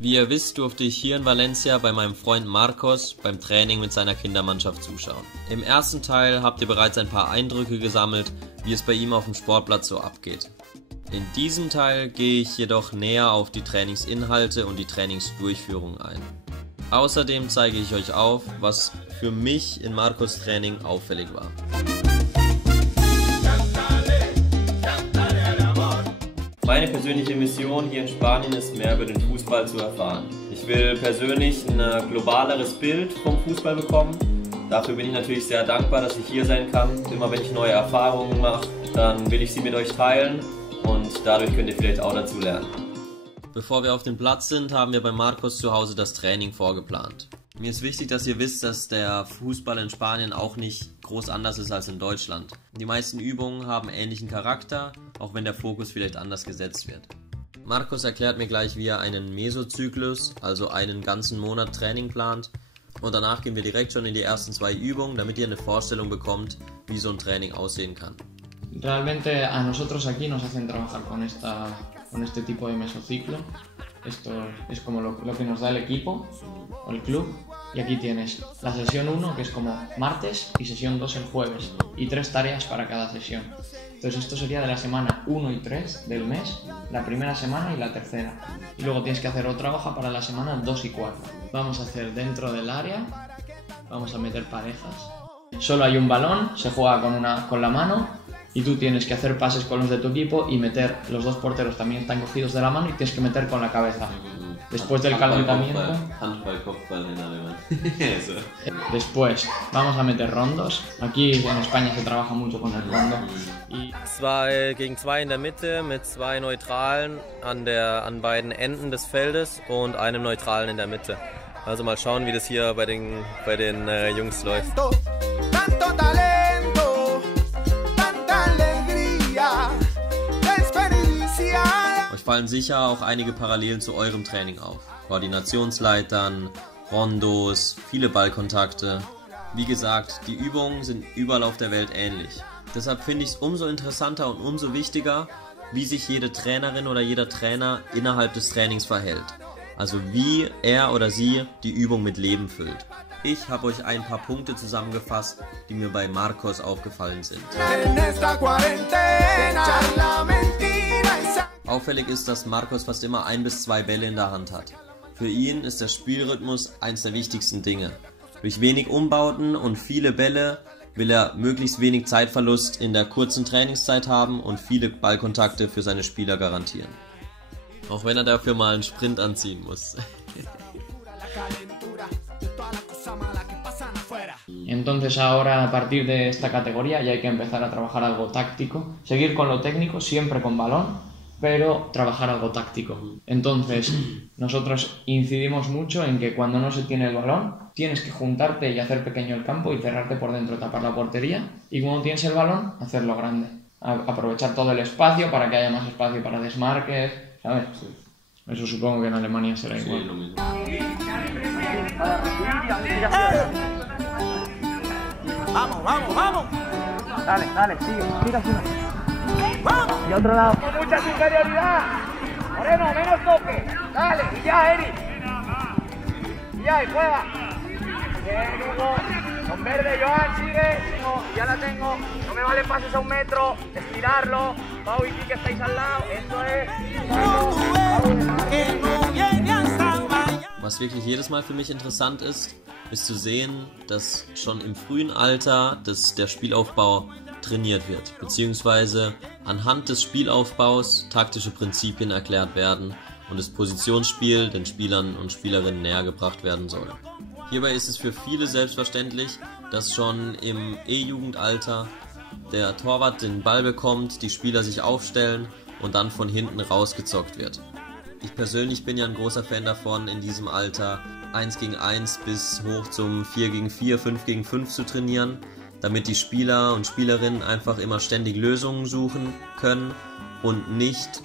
Wie ihr wisst, durfte ich hier in Valencia bei meinem Freund Marcos beim Training mit seiner Kindermannschaft zuschauen. Im ersten Teil habt ihr bereits ein paar Eindrücke gesammelt, wie es bei ihm auf dem Sportplatz so abgeht. In diesem Teil gehe ich jedoch näher auf die Trainingsinhalte und die Trainingsdurchführung ein. Außerdem zeige ich euch auf, was für mich in Marcos Training auffällig war. Meine persönliche Mission hier in Spanien ist, mehr über den Fußball zu erfahren. Ich will persönlich ein globaleres Bild vom Fußball bekommen. Dafür bin ich natürlich sehr dankbar, dass ich hier sein kann. Immer wenn ich neue Erfahrungen mache, dann will ich sie mit euch teilen und dadurch könnt ihr vielleicht auch dazu lernen. Bevor wir auf dem Platz sind, haben wir bei Marcos zu Hause das Training vorgeplant. Mir ist wichtig, dass ihr wisst, dass der Fußball in Spanien auch nicht groß anders ist als in Deutschland. Die meisten Übungen haben ähnlichen Charakter, auch wenn der Fokus vielleicht anders gesetzt wird. Marcos erklärt mir gleich, wie er einen Mesozyklus, also einen ganzen Monat Training plant, und danach gehen wir direkt schon in die ersten 2 Übungen, damit ihr eine Vorstellung bekommt, wie so ein Training aussehen kann. Realmente a nosotros aquí nos hacen trabajar con este tipo de mesociclo. Esto es como lo que nos da el equipo o el club. Y aquí tienes la sesión 1, que es como martes, y sesión 2 el jueves, y 3 tareas para cada sesión. Entonces esto sería de la semana 1 y 3 del mes, la primera semana y la tercera. Y luego tienes que hacer otra hoja para la semana 2 y 4. Vamos a hacer dentro del área, vamos a meter parejas. Solo hay un balón, se juega con la mano, y tú tienes que hacer pases con los de tu equipo y meter, los 2 porteros también están cogidos de la mano y tienes que meter con la cabeza. Después del calentamiento, después vamos a meter rondos. Aquí en España se trabaja mucho con el rondo. 2 gegen 2 in der Mitte mit 2 Neutralen an beiden Enden des Feldes und einem Neutralen in der Mitte. Also mal schauen, wie das hier bei den Jungs läuft. Euch fallen sicher auch einige Parallelen zu eurem Training auf. Koordinationsleitern, Rondos, viele Ballkontakte. Wie gesagt, die Übungen sind überall auf der Welt ähnlich. Deshalb finde ich es umso interessanter und umso wichtiger, wie sich jede Trainerin oder jeder Trainer innerhalb des Trainings verhält. Also wie er oder sie die Übung mit Leben füllt. Ich habe euch ein paar Punkte zusammengefasst, die mir bei Marcos aufgefallen sind. Auffällig ist, dass Marcos fast immer 1 bis 2 Bälle in der Hand hat. Für ihn ist der Spielrhythmus eines der wichtigsten Dinge. Durch wenig Umbauten und viele Bälle will er möglichst wenig Zeitverlust in der kurzen Trainingszeit haben und viele Ballkontakte für seine Spieler garantieren. Auch wenn er dafür mal einen Sprint anziehen muss. Entonces ahora, a partir de esta categoría, ya hay que empezar a trabajar algo táctico, seguir con lo técnico, siempre con balón, pero trabajar algo táctico. Entonces, nosotros incidimos mucho en que cuando no se tiene el balón, tienes que juntarte y hacer pequeño el campo y cerrarte por dentro, tapar la portería, y cuando tienes el balón, hacerlo grande. Aprovechar todo el espacio para que haya más espacio para desmarques, ¿sabes? Eso supongo que en Alemania será igual. Sí, lo mismo. Vamos, vamos, vamos. Dale, sigue, sigue. ¡Vamos! Y otro lado. Con mucha superioridad. Moreno, menos toque. Dale, y ya, Eric. Y ya, y juega. Bien, Hugo. Con verde, Joan, sigue. Ya la tengo. No me valen pases a 1 metro. Estirarlo. Pau y Kike estáis al lado. Esto es. Was wirklich jedes Mal für mich interessant ist zu sehen, dass schon im frühen Alter der Spielaufbau trainiert wird, beziehungsweise anhand des Spielaufbaus taktische Prinzipien erklärt werden und das Positionsspiel den Spielern und Spielerinnen näher gebracht werden soll. Hierbei ist es für viele selbstverständlich, dass schon im E-Jugendalter der Torwart den Ball bekommt, die Spieler sich aufstellen und dann von hinten rausgezockt wird. Ich persönlich bin ja ein großer Fan davon, in diesem Alter 1 gegen 1 bis hoch zum 4 gegen 4, 5 gegen 5 zu trainieren, damit die Spieler und Spielerinnen einfach immer ständig Lösungen suchen können und nicht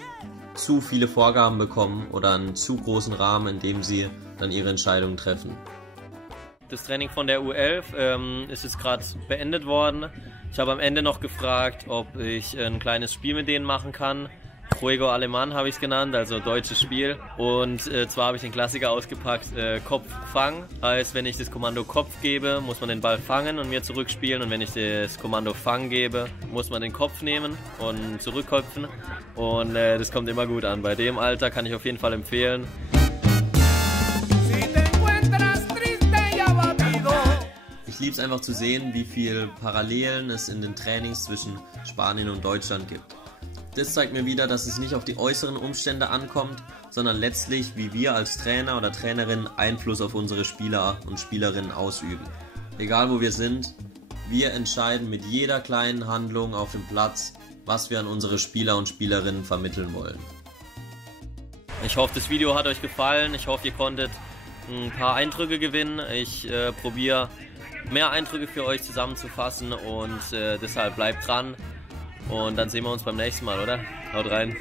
zu viele Vorgaben bekommen oder einen zu großen Rahmen, in dem sie dann ihre Entscheidungen treffen. Das Training von der U11 ist jetzt gerade beendet worden. Ich habe am Ende noch gefragt, ob ich ein kleines Spiel mit denen machen kann. Juego Alemán habe ich es genannt, also deutsches Spiel. Und zwar habe ich den Klassiker ausgepackt, Kopf-Fang. Heißt, wenn ich das Kommando Kopf gebe, muss man den Ball fangen und mir zurückspielen. Und wenn ich das Kommando Fang gebe, muss man den Kopf nehmen und zurückköpfen. Und das kommt immer gut an. Bei dem Alter kann ich auf jeden Fall empfehlen. Ich liebe es einfach zu sehen, wie viel Parallelen es in den Trainings zwischen Spanien und Deutschland gibt. Das zeigt mir wieder, dass es nicht auf die äußeren Umstände ankommt, sondern letztlich, wie wir als Trainer oder Trainerin Einfluss auf unsere Spieler und Spielerinnen ausüben. Egal wo wir sind, wir entscheiden mit jeder kleinen Handlung auf dem Platz, was wir an unsere Spieler und Spielerinnen vermitteln wollen. Ich hoffe, das Video hat euch gefallen. Ich hoffe, ihr konntet ein paar Eindrücke gewinnen. Ich probiere mehr Eindrücke für euch zusammenzufassen und deshalb bleibt dran und dann sehen wir uns beim nächsten Mal, oder? Haut rein!